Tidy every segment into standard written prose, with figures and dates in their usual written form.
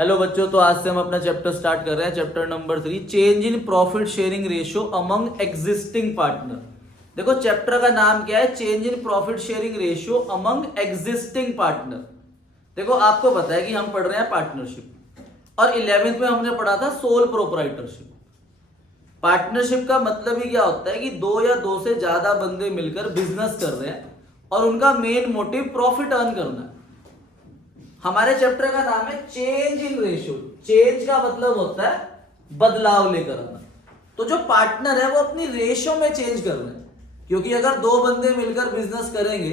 Hello बच्चों, तो आज से हम अपना चैप्टर स्टार्ट कर रहे हैं। Chapter number 3, change in profit sharing ratio among existing partner. देखो चैप्टर का नाम क्या है, change in profit sharing ratio among existing partner. देखो आपको पता है कि हम पढ़ रहे हैं पार्टनरशिप और 11th में हमने पढ़ा था सोल प्रोप्राइटरशिप। पार्टनरशिप का मतलब ही क्या होता है कि दो या दो से ज्यादा बंदे मिलकर बिजनेस कर रहे हैं और उनका मेन मोटिव प्रॉफिट अर्न करना है। हमारे चैप्टर का नाम है चेंज इन रेशियो। चेंज का मतलब होता है बदलाव लेकर आना। तो जो पार्टनर है वो अपनी रेशियो में चेंज कर रहे हैं, क्योंकि अगर दो बंदे मिलकर बिजनेस करेंगे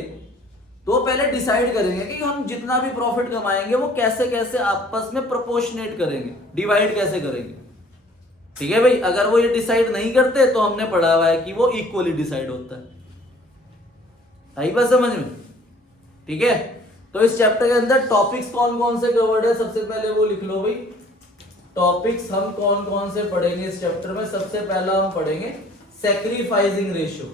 तो पहले डिसाइड करेंगे कि हम जितना भी प्रॉफिट कमाएंगे वो कैसे कैसे आपस में प्रोपोर्शनेट करेंगे, डिवाइड कैसे करेंगे। ठीक है भाई, अगर वो ये डिसाइड नहीं करते तो हमने पढ़ा हुआ है कि वो इक्वली डिसाइड होता है। आई बात समझ में? ठीक है, तो इस चैप्टर के अंदर टॉपिक्स कौन कौन से कवर्ड है सबसे पहले वो लिख लो भाई। टॉपिक्स हम कौन कौन से पढ़ेंगे इस चैप्टर में? सबसे पहला हम पढ़ेंगे सैक्रिफाइसिंग रेशियो।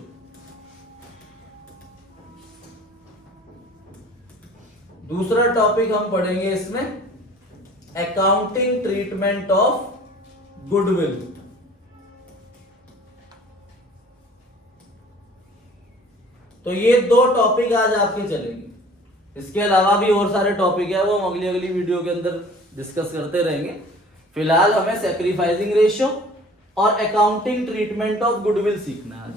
दूसरा टॉपिक हम पढ़ेंगे इसमें अकाउंटिंग ट्रीटमेंट ऑफ गुडविल। तो ये दो टॉपिक आज आपके चलेंगे। इसके अलावा भी और सारे टॉपिक है, वो हम अगली अगली वीडियो के अंदर डिस्कस करते रहेंगे। फिलहाल हमें सैक्रिफाइसिंग रेशियो और अकाउंटिंग ट्रीटमेंट ऑफ गुडविल सीखना है।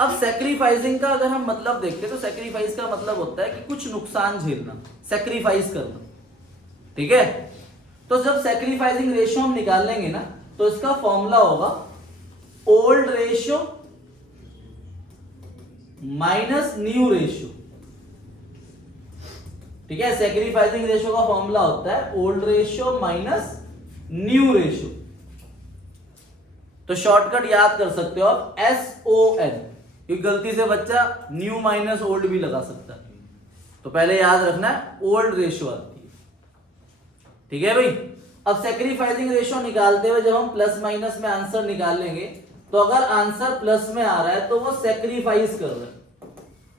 अब सैक्रिफाइसिंग का अगर हम मतलब देखते तो सैक्रिफाइस का मतलब होता है कि कुछ नुकसान झेलना, सैक्रिफाइस करना। ठीक है, तो जब सैक्रिफाइसिंग रेशियो हम निकाल लेंगे ना तो इसका फॉर्मूला होगा old ratio minus new ratio. ठीक है, सैक्रिफाइसिंग रेशियो का फॉर्मूला होता है old ratio minus new ratio. तो शॉर्टकट याद कर सकते हो आप SON, क्योंकि गलती से बच्चा न्यू माइनस ओल्ड भी लगा सकता है। तो पहले याद रखना है ओल्ड रेशियो आती है। ठीक है भाई, अब सैक्रिफाइसिंग रेशियो निकालते हुए जब हम प्लस माइनस में आंसर निकाल लेंगे तो अगर आंसर प्लस में आ रहा है तो वो सैक्रिफाइस कर रहा है,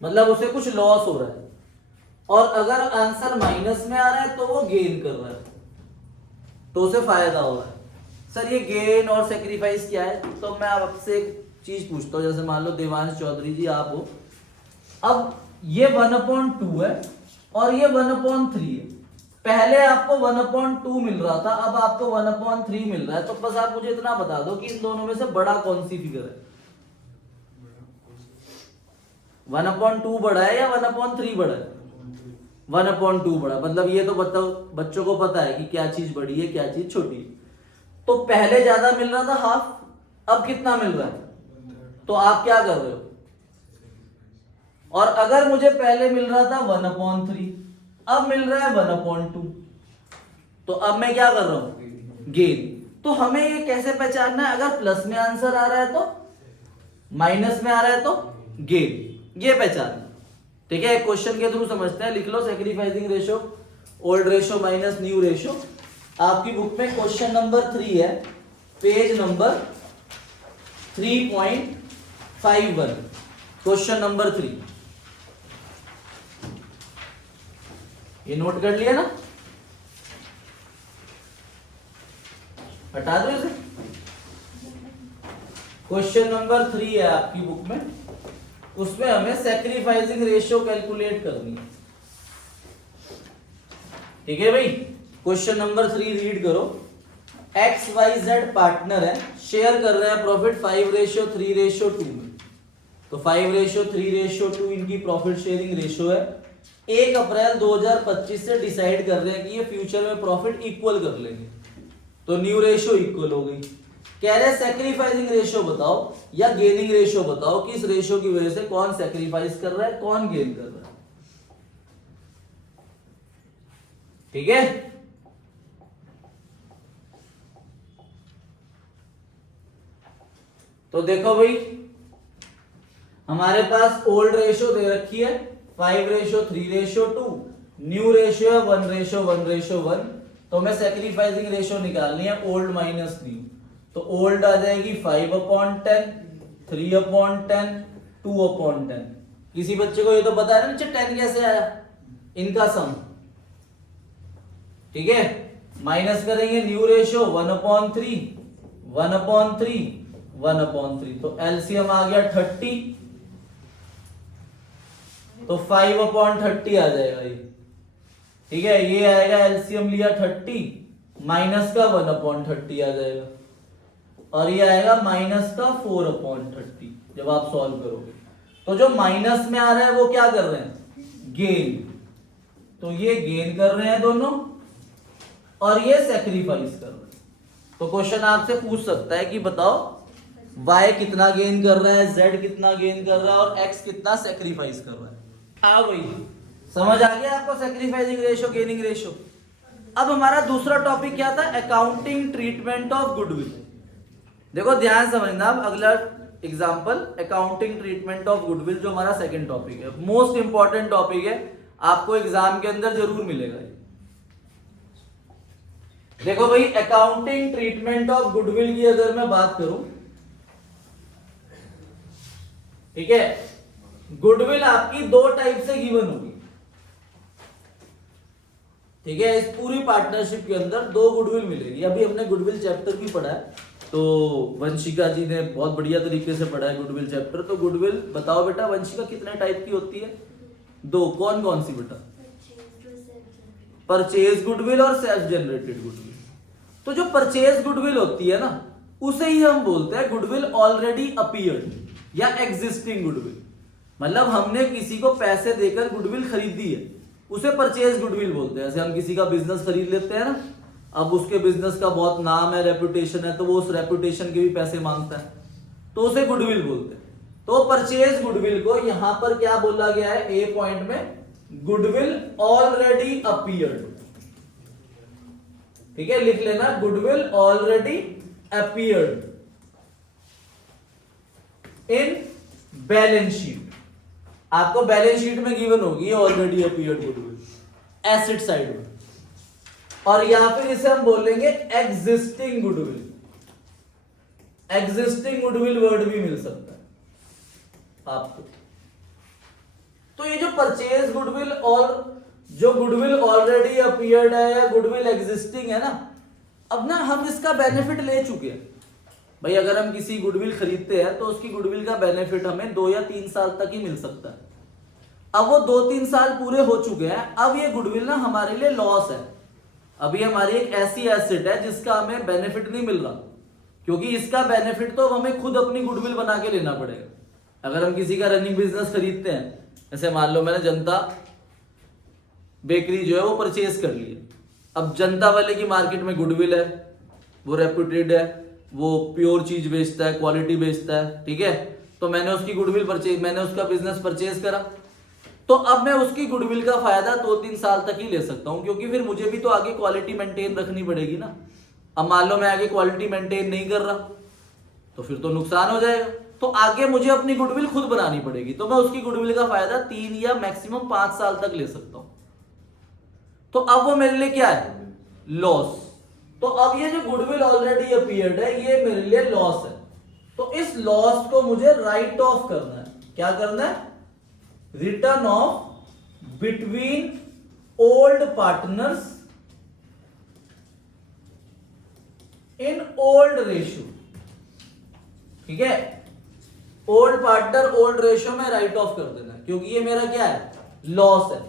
मतलब उसे कुछ लॉस हो रहा है। और अगर आंसर माइनस में आ रहा है तो वो गेन कर रहा है, तो उसे फायदा हो रहा है। सर ये गेन और सैक्रिफाइस क्या है? तो मैं आपसे एक चीज पूछता हूं, जैसे मान लो देवांश चौधरी जी आप हो। अब ये 1/2 है और ये 1/3 है। पहले आपको 1/2 मिल रहा था, अब आपको 1/3 मिल रहा है। तो बस आप मुझे इतना बता दो कि इन दोनों में से बड़ा कौन सी फिगर है? 1/2 बड़ा है या 1/3 बड़ा है? 1/2 बड़ा। मतलब ये तो बताओ, बच्चों को पता है कि क्या चीज बड़ी है क्या चीज छोटी है। तो पहले ज्यादा मिल रहा था हाफ, अब कितना मिल रहा है? तो आप क्या कर रहे हो? और अगर मुझे पहले मिल रहा था 1/3, अब मिल रहा है 1/2, तो अब मैं क्या कर रहा हूं? गेन। तो हमें ये कैसे पहचानना है? अगर प्लस में आंसर आ रहा है तो, माइनस में आ रहा है तो गेन, ये पहचानना। ठीक है, क्वेश्चन के थ्रू समझते हैं। लिख लो sacrificing ratio old ratio minus new ratio. आपकी बुक में क्वेश्चन नंबर 3 है, पेज नंबर 3.51। क्वेश्चन नंबर 3 ये नोट कर लिया ना? हटा दो इसे। क्वेश्चन नंबर 3 है आपकी बुक में, उसमें हमें सैक्रिफाइसिंग रेशियो कैलकुलेट करनी है। ठीक है भाई, क्वेश्चन नंबर 3 रीड करो। XYZ पार्टनर है, शेयर कर रहे हैं प्रॉफिट 5:3:2 में। तो 5:3:2 इनकी प्रॉफिट शेयरिंग रेशियो है। 1 अप्रैल 2025 से डिसाइड कर रहे हैं कि ये फ्यूचर में प्रॉफिट इक्वल कर लेंगे, तो न्यू रेशियो इक्वल हो गई। कह रहे सैक्रिफाइसिंग रेशियो बताओ या गेनिंग रेशियो बताओ कि इस रेशियो की वजह से कौन सैक्रिफाइस कर रहा है कौन गेन कर रहा है। ठीक है, तो देखो भाई हमारे पास ओल्ड रेशियो दे रखी है 5:3:2, न्यू रेशियो है 1:1:1। तो हमें सैक्रिफाइसिंग रेशियो निकालनी है ओल्ड माइनस न्यू। तो ओल्ड आ जाएगी 5/10, 3/10, 2/10। किसी बच्चे को ये तो पता है ना नीचे 10 कैसे आया? इनका सम। ठीक है, माइनस करेंगे न्यू रेशियो 1/3 1/3 1/3, तो एलसीएम आ गया 30, तो 5/30 आ जाएगा ये। ठीक है, ये आएगा एलसीएम लिया 30 माइनस का 1/30 आ जाएगा, और ये आएगा माइनस का 4/30 जब आप सॉल्व करोगे। तो जो माइनस में आ रहा है वो क्या कर रहे हैं, गेन, तो ये गेन कर रहे हैं दोनों, और ये सेक्रीफाइस कर रहे हैं। तो क्वेश्चन आपसे पूछ सकता है कि बताओ y कितना गेन कर रहा है, z कितना गेन कर रहा है, और x कितना सेक्रीफाइस कर रहा है। हाँ भाई, समझ आ गया आपको सेक्रीफाइसिंग रेशियो, गेनिंग रेशियो। अब हमारा दूसरा टॉपिक क्या था, अकाउंटिंग ट्रीटमेंट ऑफ गुडविल। देखो ध्यान समझना, अब अगला example accounting treatment of goodwill, जो हमारा सेकंड टॉपिक है, मोस्ट इंपॉर्टेंट टॉपिक है, आपको एग्जाम के अंदर जरूर मिलेगा। देखो भाई, अकाउंटिंग ट्रीटमेंट ऑफ गुडविल की अगर मैं बात करूं, ठीक है, गुडविल आपकी दो टाइप से गिवन होगी। ठीक है, इस पूरी पार्टनरशिप के अंदर दो गुडविल मिलेगी। अभी हमने गुडविल चैप्टर भी पढ़ा है, तो वंशिका जी ने बहुत बढ़िया तरीके से पढ़ा है गुडविल चैप्टर। तो गुडविल बताओ बेटा, वंशिका कितने टाइप की होती है, दो, कौन कौन सी बेटा, परचेज गुडविल और सेल्फ जनरेटेड गुडविल। तो जो परचेज गुडविल होती है ना, उसे ही हम बोलते हैं गुडविल ऑलरेडी अपीयर्ड या एग्जिस्टिंग गुडविल। मतलब हमने किसी को पैसे देकर गुडविल खरीदी है, उसे परचेज गुडविल बोलते हैं। जैसे हम किसी का बिजनेस खरीद लेते हैं ना, अब उसके बिजनेस का बहुत नाम है, रेपुटेशन है, तो वो उस रेपुटेशन के भी पैसे मांगता है, तो उसे गुडविल बोलते हैं। तो परचेज गुडविल को यहां पर क्या बोला गया है, ए पॉइंट में, गुडविल ऑलरेडी अपीयर्ड। ठीक है, लिख लेना, goodwill already appeared in balance sheet. आपको बैलेंस शीट में गिवन होगी already appeared goodwill asset side में, और या फिर इसे हम बोलेंगे existing goodwill. Existing goodwill word भी मिल सकता है आपको। तो ये जो परचेज गुडविल और जो गुडविल ऑलरेडी अपीयर्ड है या गुडविल एग्जिस्टिंग है ना, अब ना हम इसका बेनिफिट ले चुके हैं भाई। अगर हम किसी गुडविल खरीदते हैं तो उसकी गुडविल का बेनिफिट हमें 2 या 3 साल तक ही मिल सकता है। अब वो 2-3 साल पूरे हो चुके हैं, अब ये गुडविल ना हमारे लिए लॉस है। अभी हमारी एक ऐसी एसेट है जिसका हमें बेनिफिट नहीं मिल रहा, क्योंकि इसका बेनिफिट तो हमें खुद अपनी गुडविल बना के लेना पड़ेगा। अगर हम किसी का रनिंग बिजनेस खरीदते हैं, जैसे मान लो मैंने जनता बेकरी जो है वो परचेज कर ली है। अब जनता वाले की मार्केट में गुडविल है, वो रेप्यूटेड है, वो प्योर चीज बेचता है, क्वालिटी बेचता है, ठीक है। तो मैंने उसकी गुडविल परचेज, मैंने उसका बिजनेस परचेज करा, तो अब मैं उसकी गुडविल का फायदा 2-3 साल तक ही ले सकता हूं, क्योंकि फिर मुझे भी तो आगे क्वालिटी मेंटेन रखनी पड़ेगी ना। अब मान लो मैं आगे क्वालिटी मेंटेन नहीं कर रहा, तो फिर तो नुकसान हो जाएगा। तो आगे मुझे अपनी गुडविल खुद बनानी पड़ेगी, तो मैं उसकी गुडविल का फायदा 3 या मैक्सिमम 5 साल तक ले सकता हूं। तो अब वो मेरे लिए क्या है, लॉस। तो अब ये जो गुडविल ऑलरेडी अपीयर्ड है, ये मेरे लिए लॉस है। तो इस लॉस को मुझे राइट ऑफ करना है। क्या करना है, return of between old partners in old ratio. ठीक है, ओल्ड पार्टनर ओल्ड रेशियो में राइट ऑफ कर देना, क्योंकि ये मेरा क्या है, लॉस है।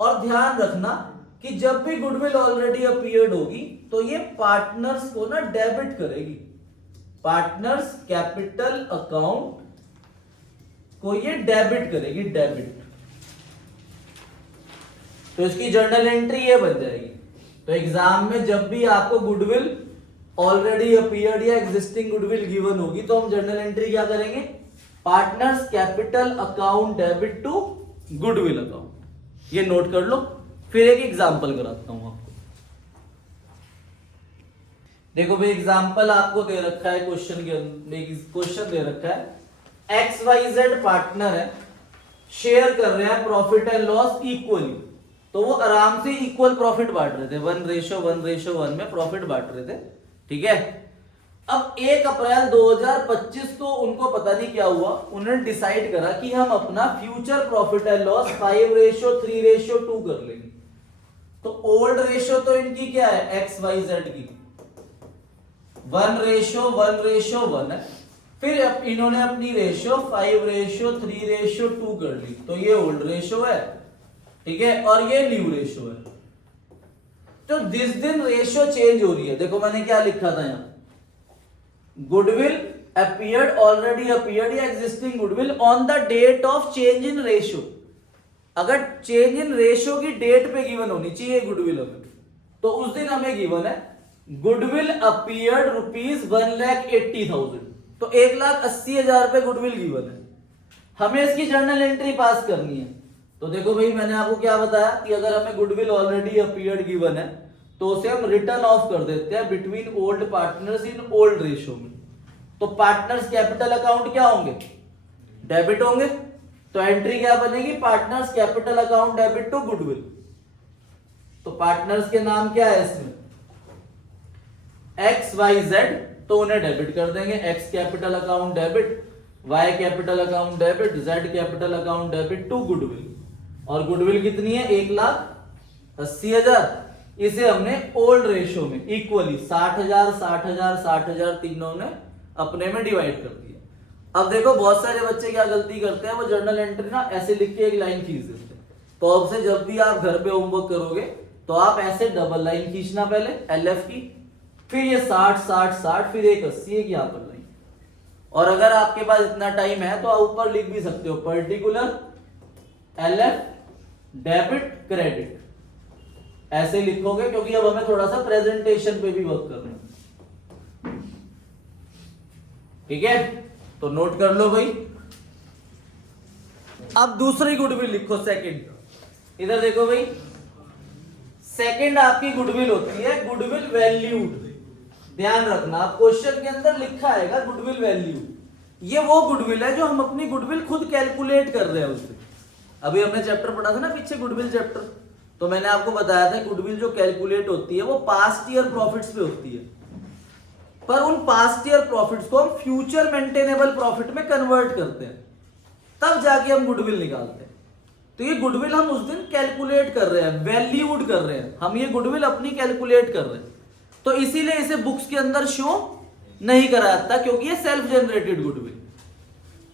और ध्यान रखना कि जब भी गुडविल ऑलरेडी अपीयर्ड होगी तो ये पार्टनर्स को ना डेबिट करेगी। पार्टनर्स कैपिटल अकाउंट को ये डेबिट करेगी, डेबिट। तो इसकी जर्नल एंट्री ये बन जाएगी। तो एग्जाम में जब भी आपको गुडविल ऑलरेडी अपीयर्ड या एग्जिस्टिंग गुडविल गिवन होगी, तो हम जर्नल एंट्री क्या करेंगे, partners capital account debit to goodwill account. ये नोट कर लो। फिर एक एग्जांपल कराता हूं आपको। देखो भाई, एग्जांपल आपको दे रखा है क्वेश्चन के अंदर, क्वेश्चन दे रखा है XYZ पार्टनर है, शेयर कर रहे हैं प्रॉफिट एंड लॉस इक्वली। तो वो आराम से इक्वल प्रॉफिट बांट रहे थे, 1:1:1 में प्रॉफिट बांट रहे थे, ठीक है। अब 1 अप्रैल 2025 को उनको पता नहीं क्या हुआ, उन्होंने डिसाइड करा कि हम अपना फ्यूचर प्रॉफिट एंड लॉस 5:3:2 कर लेंगे। तो ओल्ड रेशो तो इनकी क्या है, एक्स वाई जेड की 1:1:1 है। फिर इन्होंने अपनी रेशो 5:3:2 कर ली, तो ये ओल्ड रेशो है, ठीक है, और ये न्यू रेशो है। तो जिस दिन रेशो चेंज हो रही है, देखो मैंने क्या लिखा था यहां, गुडविल अपीयर्ड, ऑलरेडी अपीयर्ड या existing goodwill on the date of change in ratio. अगर चेंज इन रेशो की डेट पे गिवन होनी चाहिए गुडविल हमें, तो उस दिन हमें गिवन है गुडविल अपीयर्ड ₹1,80,000, तो 1,80,000 रुपए गुडविल गिवन है, हमें इसकी जर्नल एंट्री पास करनी है। तो देखो भाई मैंने आपको क्या बताया कि अगर हमें गुडविल ऑलरेडी अपीयर्ड गिवन है तो उसे हम रिटर्न ऑफ कर देते हैं between old partners in old ratio में। तो पार्टनर्स कैपिटल अकाउंट क्या होंगे, डेबिट होंगे, तो एंट्री क्या बनेगी, partners capital account debit to goodwill. तो पार्टनर्स के नाम क्या है इसमें, एक्स वाई जेड, तो उन्हें डेबिट कर देंगे, X capital account debit, Y capital account debit, Z capital account debit to goodwill. और गुडविल कितनी है, 1,80,000। इसे हमने ओल्ड रेशो में इक्वली 60,000 60,000 60,000 तीनों ने अपने में डिवाइड कर दिया। अब देखो बहुत सारे बच्चे क्या गलती करते हैं, वो जर्नल एंट्री ना ऐसे लिख के एक लाइन खींच देते हैं। तो अब से जब भी आप घर पे होमवर्क करोगे तो आप ऐसे डबल लाइन खींचना, पहले एलएफ की, फिर ये 60 60 60, फिर एक 80 एक यहाँ पर लाइन। और अगर आपके पास इतना टाइम है तो आप ऊपर लिख भी सकते हो पर्टिकुलर एलएफ डेबिट क्रेडिट, ऐसे लिखोगे, क्योंकि अब हमें थोड़ा सा प्रेजेंटेशन पे भी वर्क करना है, ठीक है। तो नोट कर लो भाई। अब दूसरी गुडविल लिखो, सेकंड। इधर देखो भाई, सेकंड आपकी गुडविल होती है गुडविल वैल्यूड। ध्यान रखना, क्वेश्चन के अंदर लिखा आएगा गुडविल वैल्यू, ये वो गुडविल है जो हम अपनी गुडविल खुद कैलकुलेट कर रहे हैं उससे। अभी हमने चैप्टर पढ़ा था ना पीछे, गुडविल चैप्टर, तो मैंने आपको बताया था गुडविल जो कैलकुलेट होती है वो पास्ट ईयर प्रॉफिट्स पे होती है, पर उन पास्ट ईयर प्रॉफिट्स को हम फ्यूचर मेंटेनेबल प्रॉफिट में कन्वर्ट करते हैं, तब जाके हम गुडविल निकालते हैं। तो ये गुडविल हम उस दिन कैलकुलेट कर रहे हैं, वैल्यूड कर रहे हैं, हम ये गुडविल अपनी कैलकुलेट कर रहे हैं। तो इसीलिए इसे बुक्स के अंदर शो नहीं कराता, क्योंकि ये सेल्फ जनरेटेड गुडविल।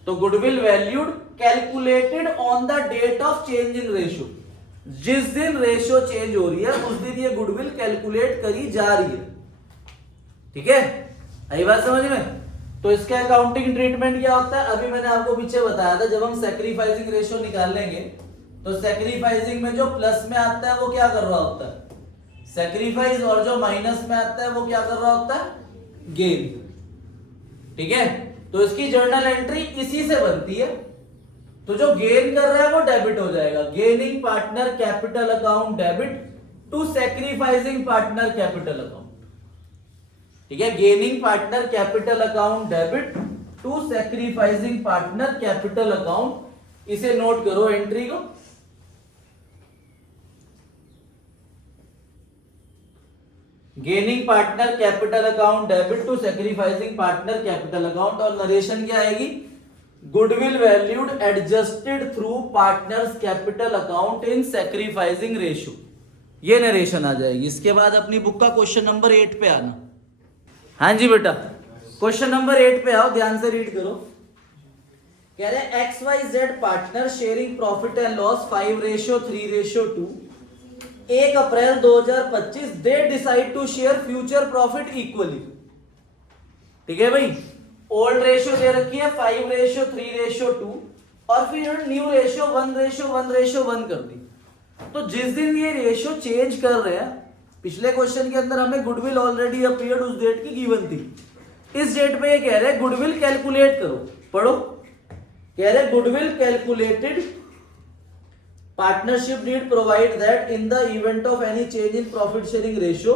तो goodwill valued calculated on the date of change in ratio, जिस दिन रेशो चेंज हो रही है उस दिन ये गुडविल कैलकुलेट करी जा रही है, ठीक है, आई बात समझ में। तो इसका अकाउंटिंग ट्रीटमेंट क्या होता है, अभी मैंने आपको पीछे बताया था, जब हम सैक्रिफाइसिंग रेशो निकाल लेंगे तो सैक्रिफाइसिंग में जो प्लस में आता है वो क्या कर रहा होता है, सैक्रिफाइस, और जो माइनस में आता है वो क्या कर रहा होता है, गेन, ठीक है। तो इसकी जर्नल एंट्री इसी से बनती है। तो जो गेन कर रहा है वो डेबिट हो जाएगा, gaining partner capital account debit to sacrificing partner capital account, ठीक है, gaining partner capital account debit to sacrificing partner capital account. इसे नोट करो एंट्री को, gaining partner capital account debit to sacrificing partner capital account. और narration क्या आएगी, goodwill valued adjusted through partners capital account in sacrificing ratio, ये narration आ जाएगी। इसके बाद अपनी बुक का क्वेश्चन नंबर 8 पे आना। हाँ जी बेटा, क्वेश्चन नंबर 8 पे आओ, ध्यान से रीड करो। कह रहे X Y Z partner sharing profit and loss 5:3:2, 1 April 2025 they decide to share future profit equally, ठीक है भाई। ओल्ड रेशियो दे रखी है 5:3:2 और फिर न्यू रेशियो 1:1:1 कर दी। तो जिस दिन ये रेशियो चेंज कर रहे हैं, पिछले क्वेश्चन के अंदर हमें गुडविल ऑलरेडी अपीयर्ड उस डेट की गिवन थी, इस डेट पे ये कह रहे हैं गुडविल कैलकुलेट करो, पढ़ो। कह रहे goodwill calculated partnership need provide that in the event of any change in profit sharing ratio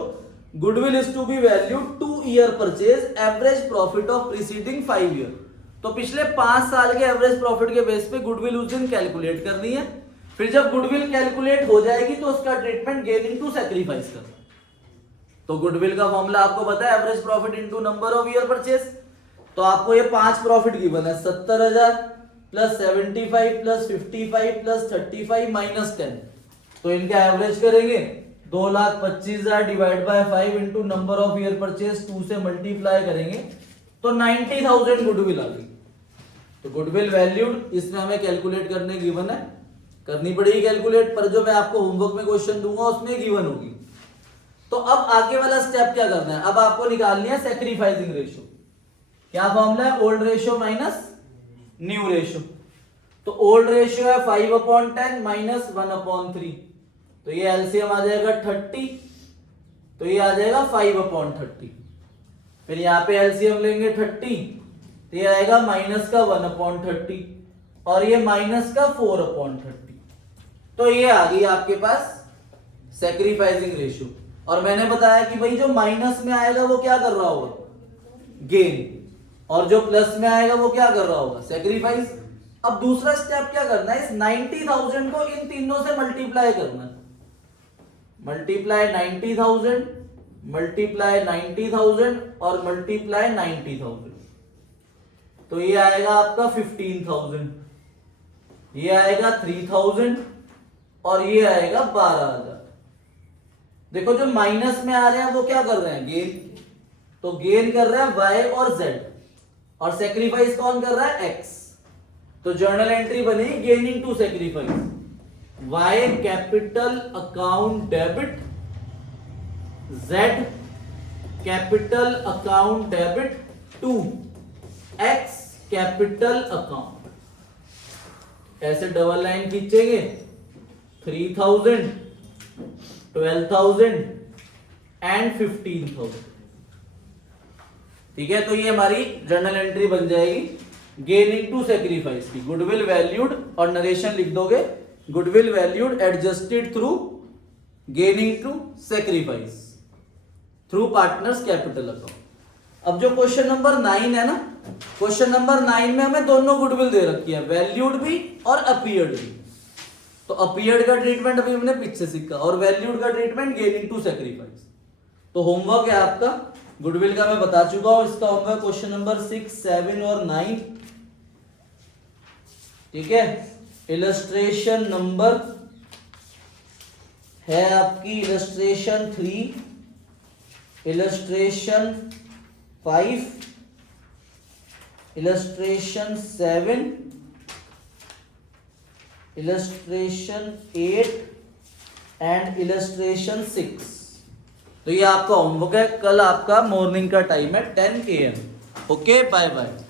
goodwill is to be valued 2 year purchase average profit of preceding 5 year. तो पिछले 5 साल के एवरेज प्रॉफिट के base पे goodwill उस दिन calculate करनी है। फिर जब गुडविल कैलकुलेट हो जाएगी तो उसका ट्रीटमेंट गेनिंग टू सैक्रिफाइस करना। तो गुडविल का फॉर्मूला आपको पता है, average profit into number of year purchase. तो आपको ये 5 प्रॉफिट गिवन है, 70,000 प्लस 75 प्लस 55 प्लस 35 माइनस 10, तो इनका एवरेज करेंगे 2,25,000 divide by 5 into number of year purchase 2 से मल्टीप्लाई करेंगे तो 90,000 गुडविल आ गई। तो गुडविल वैल्यूड इसमें हमें कैलकुलेट करने गिवन है, करनी पड़ेगी कैलकुलेट, पर जो मैं आपको होमवर्क में क्वेश्चन दूंगा उसमें गिवन होगी। तो अब आगे वाला स्टेप क्या करना है, अब आपको निकालनी है सैक्रिफाइसिंग रेशियो। क्या फॉर्मूला है, old ratio minus new ratio. तो ओल्ड रेशियो है 5/10 माइनस 1/3, तो ये एलसीएम आ जाएगा 30, तो ये आ जाएगा 5/30। फिर यहाँ पे एलसीएम लेंगे 30, तो ये आएगा माइनस का 1/30 और ये माइनस का 4/30। तो ये आ गई आपके पास सैक्रिफाइसिंग रेशियो। और मैंने बताया कि भाई जो माइनस में आएगा वो क्या कर रहा होगा, गेन, और जो प्लस में आएगा वो क्या कर रहा होगा, सैक्रिफाइस। अब दूसरा स्टेप क्या करना है, इस 90,000 को इन तीनों से मल्टीप्लाई करना है। मल्टीप्लाई 90,000, मल्टीप्लाई 90,000 और मल्टीप्लाई 90,000, तो ये आएगा आपका 15,000, ये आएगा 3,000 और ये आएगा 12,000। देखो जो माइनस में आ रहे हैं वो क्या कर रहे हैं, गेन, तो गेन कर रहे हैं वाई और जेड, और सेक्रीफाइस कौन कर रहा है, एक्स। तो जर्नल एंट्री बनेगी gaining to sacrifice, Y capital account debit, Z capital account debit to X capital account. ऐसे डबल लाइन खींचेंगे, 3,000, 12,000 एंड 15,000। ठीक है, तो ये हमारी जर्नल एंट्री बन जाएगी गेनिंग टू सैक्रिफाइस की। गुडविल वैल्यूड और नरेशन लिख दोगे, goodwill valued adjusted through gaining to sacrifice through partners capital account. अब जो क्वेश्चन नंबर 9 है ना, क्वेश्चन नंबर 9 में हमें दोनों गुडविल दे रखी है, वैल्यूड भी और अपीयर्ड भी। तो अपीयर्ड का ट्रीटमेंट अभी हमने पीछे सीखा और वैल्यूड का ट्रीटमेंट गेनिंग टू सैक्रिफाइस। तो होमवर्क है आपका गुडविल का मैं बता चुका हूं, इसका होमवर्क क्वेश्चन नंबर 6, 7 और 9। ठीक है, इलस्ट्रेशन नंबर है आपकी illustration 3, illustration 5, illustration 7, illustration 8 and illustration 6। तो ये आपका होमवर्क है, कल आपका मॉर्निंग का टाइम है 10 AM। Okay, bye bye.